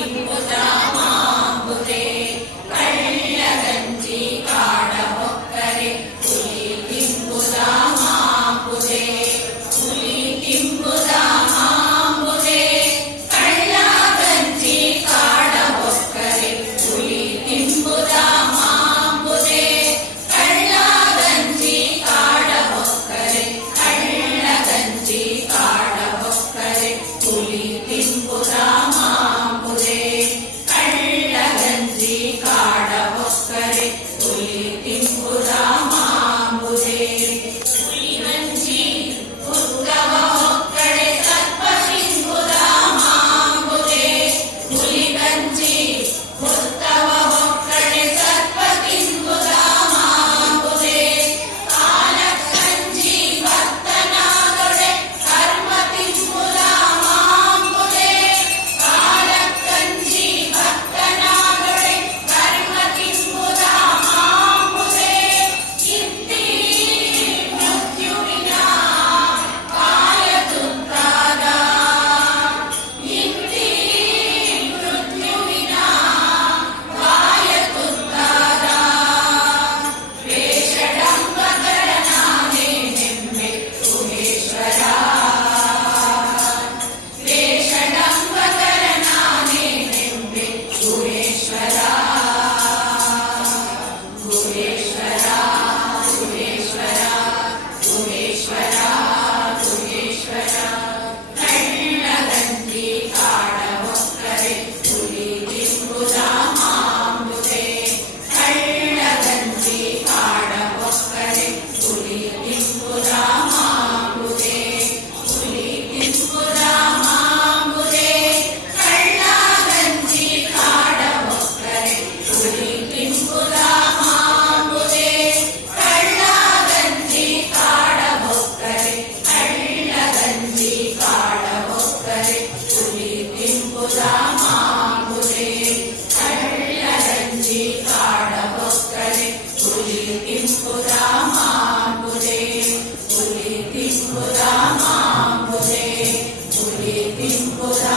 pati Imposible.